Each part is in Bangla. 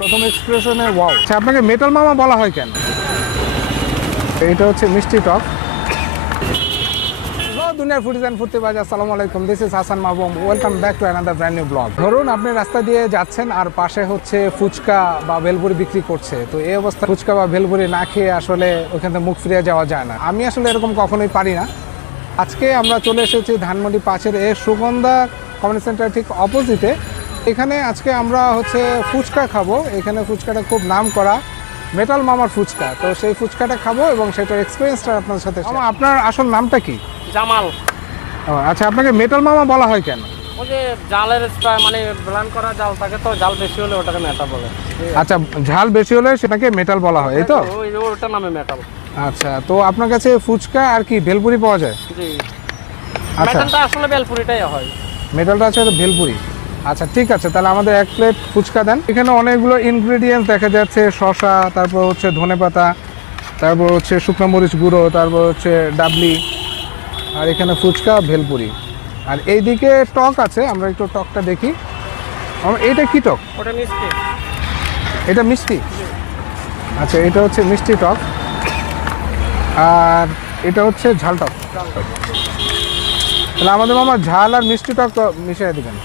প্রথম এক্সপ্রেশনে ওয়াও। আচ্ছা, আপনাকে মেটাল মামা বলা হয় কেন? এটা হচ্ছে মিষ্টি টক। দুনিয়ার ফুডিজ এন্ড ফুডতে বাজার, আসসালামু আলাইকুম, this is Hasan Mahbub, welcome back to another brand new blog. ধরুন আপনি রাস্তা দিয়ে যাচ্ছেন আর পাশে হচ্ছে ফুচকা বা ভেলপুরি বিক্রি করছে, তো এই অবস্থা ফুচকা বা ভেলপুরি না খেয়ে আসলে ওখান থেকে মুখ ফিরিয়ে যাওয়া যায় না। আমি আসলে এরকম কখনোই পারি না। আজকে আমরা চলে এসেছি ধানমন্ডি 5-এর সুগন্ধা কমিউনিটি সেন্টার ঠিক অপোজিটে। এখানে আজকে আমরা হচ্ছে ফুচকা খাবো। এখানে ফুচকাটা খুব নাম করা, মেটাল মামার ফুচকা। তো সেই ফুচকাটা খাবো এবং সেটার এক্সপিরিয়েন্সটা আপনার সাথে। আপনার আসল নামটা কি? জামাল। আচ্ছা, আপনাকে মেটাল মামা বলা হয় কেন? ওই যে জালের মানে ব্লান্ড করা জাল থাকে, তো জাল বেশি হলে ওটাকে মেটাল বলে। আচ্ছা, ঝাল বেশি হলে সেটাকে মেটাল বলা হয়, এই তো? ওটা নামে মেটাল। আচ্ছা, তো আপনার কাছে ফুচকা আর কি ভেলপুরি পাওয়া যায়? জি। আচ্ছা, মেটালটা আসলে ভেলপুরিটাই হয়। মেটালটা আছে ভেলপুরি। আচ্ছা ঠিক আছে, তাহলে আমাদের 1 প্লেট ফুচকা দেন। এখানে অনেকগুলো ইনগ্রেডিয়েন্টস দেখা যাচ্ছে, শসা, তারপর হচ্ছে ধনেপাতা, তারপর হচ্ছে শুকনো মরিচ গুঁড়ো, তারপর হচ্ছে ডাবলি, আর এখানে ফুচকা ভেলপুরি। আর এইদিকে টক আছে, আমরা একটু টকটা দেখি। এইটা কি টক? ওটা মিষ্টি। এটা মিষ্টি? আচ্ছা, এটা হচ্ছে মিষ্টি টক, আর এটা হচ্ছে ঝাল টক। তাহলে আমাদের মামা ঝাল আর মিষ্টি টক মিশিয়ে দিবেন।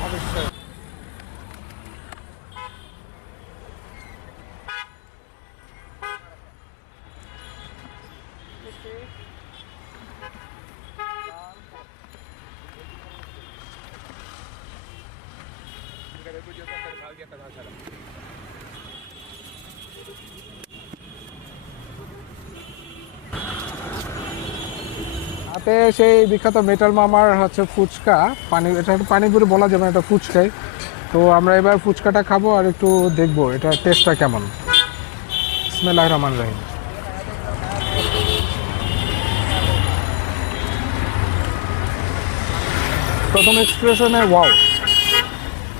হাতে সেই বিখ্যাত মেটাল মামার হচ্ছে ফুচকা পানি, এটা পানিপুরি বলা যাবে না, এটা ফুচকাই। তো আমরা এবার ফুচকাটা খাবো আর একটু দেখবো এটা টেস্টটা কেমন। বিসমিল্লাহির রহমানির রহিম। প্রথম এক্সপ্রেশনে ওয়াও,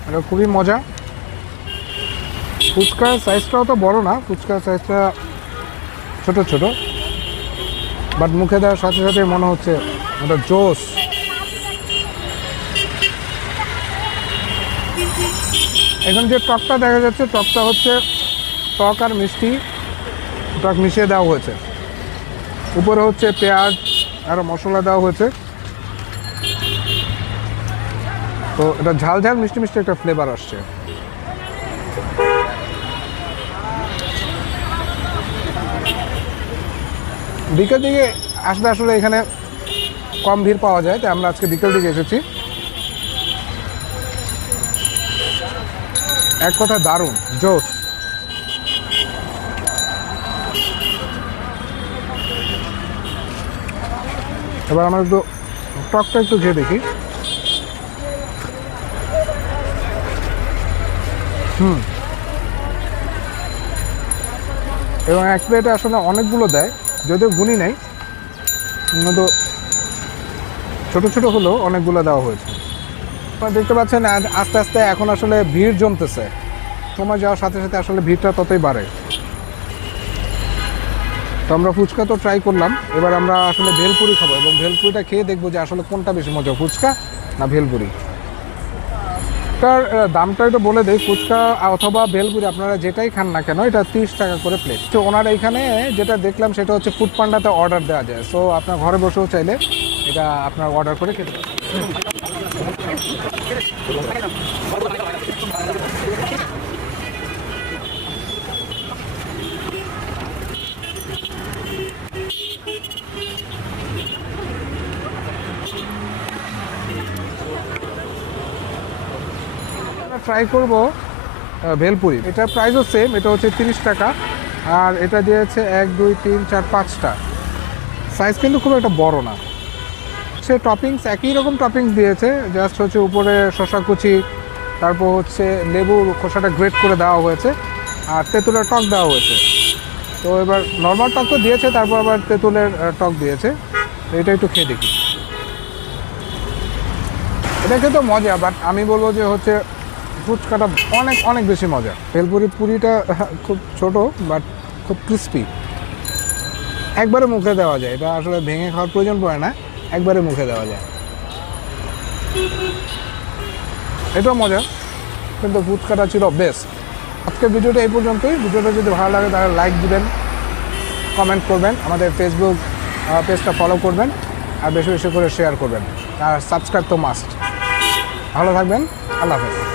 এটা খুবই মজা। ফুচকার সাইজটাও তো বড় না, ফুচকার সাইজটা ছোট ছোট, বাট মুখে দেওয়ার সাথে সাথে মনে হচ্ছে এটা জোস। এখন যে টকটা দেখা যাচ্ছে, টকটা হচ্ছে টক আর মিষ্টি, টক মিশিয়ে দেওয়া হয়েছে। উপরে হচ্ছে পেঁয়াজ আর মশলা দেওয়া হয়েছে, তো এটা ঝাল ঝাল মিষ্টি মিষ্টি একটা ফ্লেভার আসছে। বিকেল দিকে আসলে আসলে এখানে কম ভিড় পাওয়া যায়, তাই আমরা আজকে বিকেল দিকে এসেছি। এক কথা দারুণ, জোস। এবার আমরা একটু টকটা একটু খেয়ে দেখি। এবং 1 প্লেটে আসলে অনেকগুলো দেয়, যদিও গুণই নেই, কিন্তু ছোটো ছোটো হলেও অনেকগুলো দেওয়া হয়েছে। আপনারা দেখতে পাচ্ছেন আস্তে আস্তে এখন আসলে ভিড় জমতেছে। সময় যাওয়ার সাথে সাথে আসলে ভিড়টা ততই বাড়ে। তো আমরা ফুচকা তো ট্রাই করলাম, এবার আমরা আসলে ভেলপুরি খাবো এবং ভেলপুরিটা খেয়ে দেখবো যে আসলে কোনটা বেশি মজা, ফুচকা না ভেলপুরি। তার দামটা একটু বলে দেয়, ফুচকা অথবা ভেলপুরি আপনারা যেটাই খান না কেন, এটা 30 টাকা করে প্লেট। তো ওনার এখানে যেটা দেখলাম সেটা হচ্ছে ফুড পান্ডাতে অর্ডার দেওয়া যায়, সো আপনার ঘরে বসেও চাইলে এটা আপনার অর্ডার করে খেতে পারেন। ট্রাই করব ভেলপুরি, এটার প্রাইসও সেম, এটা হচ্ছে 30 টাকা। আর এটা দিয়েছে 1 2 3 4 5টা, সাইজ কিন্তু খুব একটা বড় না। সে টপিংস একই রকম টপিংস দিয়েছে, জাস্ট হচ্ছে উপরে শসা কুচি, তারপর হচ্ছে লেবুর খোসাটা গ্রেট করে দেওয়া হয়েছে, আর তেঁতুলের টক দেওয়া হয়েছে। তো এবার নর্মাল টক তো দিয়েছে, তারপর আবার তেঁতুলের টক দিয়েছে। তো এটা একটু খেয়ে দেখি। এটা খেতে মজা, বাট আমি বলবো যে হচ্ছে ফুচকাটা অনেক অনেক বেশি মজা। ভেলপুরি পুরিটা খুব ছোট বাট খুব ক্রিস্পি, একবারে মুখে দেওয়া যায়, এটা আসলে ভেঙে খাওয়ার প্রয়োজন পড়ে না, একবারে মুখে দেওয়া যায়। এটাও মজা, কিন্তু ফুচকাটা ছিল বেস্ট। আজকের ভিডিওটা এই পর্যন্তই। ভিডিওটা যদি ভালো লাগে তাহলে লাইক দিবেন, কমেন্ট করবেন, আমাদের ফেসবুক পেজটা ফলো করবেন, আর বেশি বেশি করে শেয়ার করবেন, আর সাবস্ক্রাইব তো মাস্ট। ভালো থাকবেন, আল্লাহ হাফেজ।